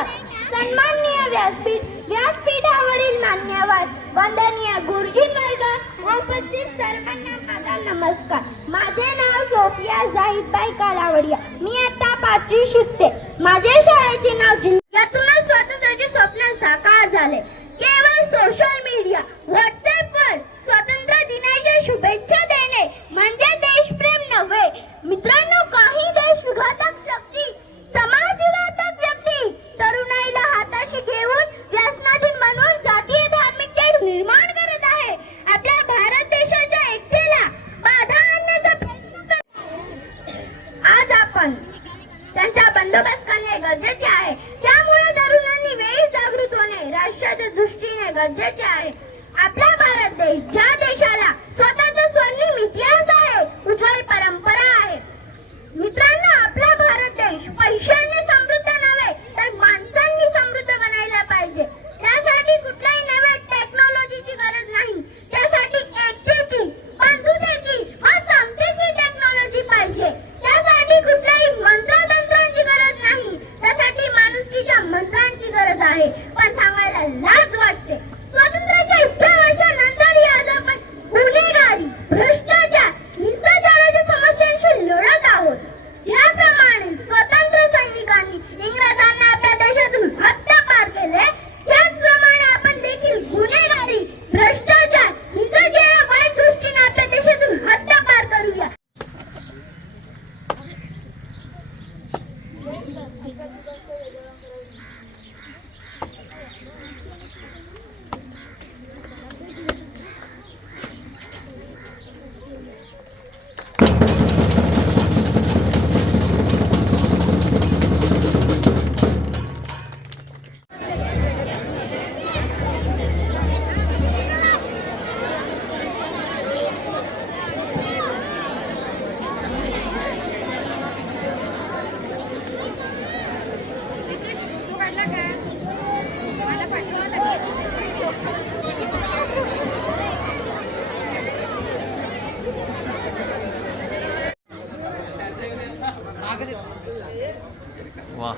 मान्यवर सन्माननीय व्यासपीठ व्यासपीठावरील मान्यवर वंदनीय गुरुजी वर्ग उपस्थित सर्वांना माझा नमस्कार. माझे नाव सोफिया जाहीदबाई कालावडिया. मी आता पाचवी शिकते. माझ्या शाळेचे नाव जिल्हा बंदोबस्त करणे गरजेचे आहे. त्यामुळे तरुणांनी वेळी जागृत होणे राष्ट्राच्या दृष्टीने गरजेचे आहे. आपला भारत देश ज्या देशाला स्वतःचा स्वर्णिम इतिहास 嗯。वा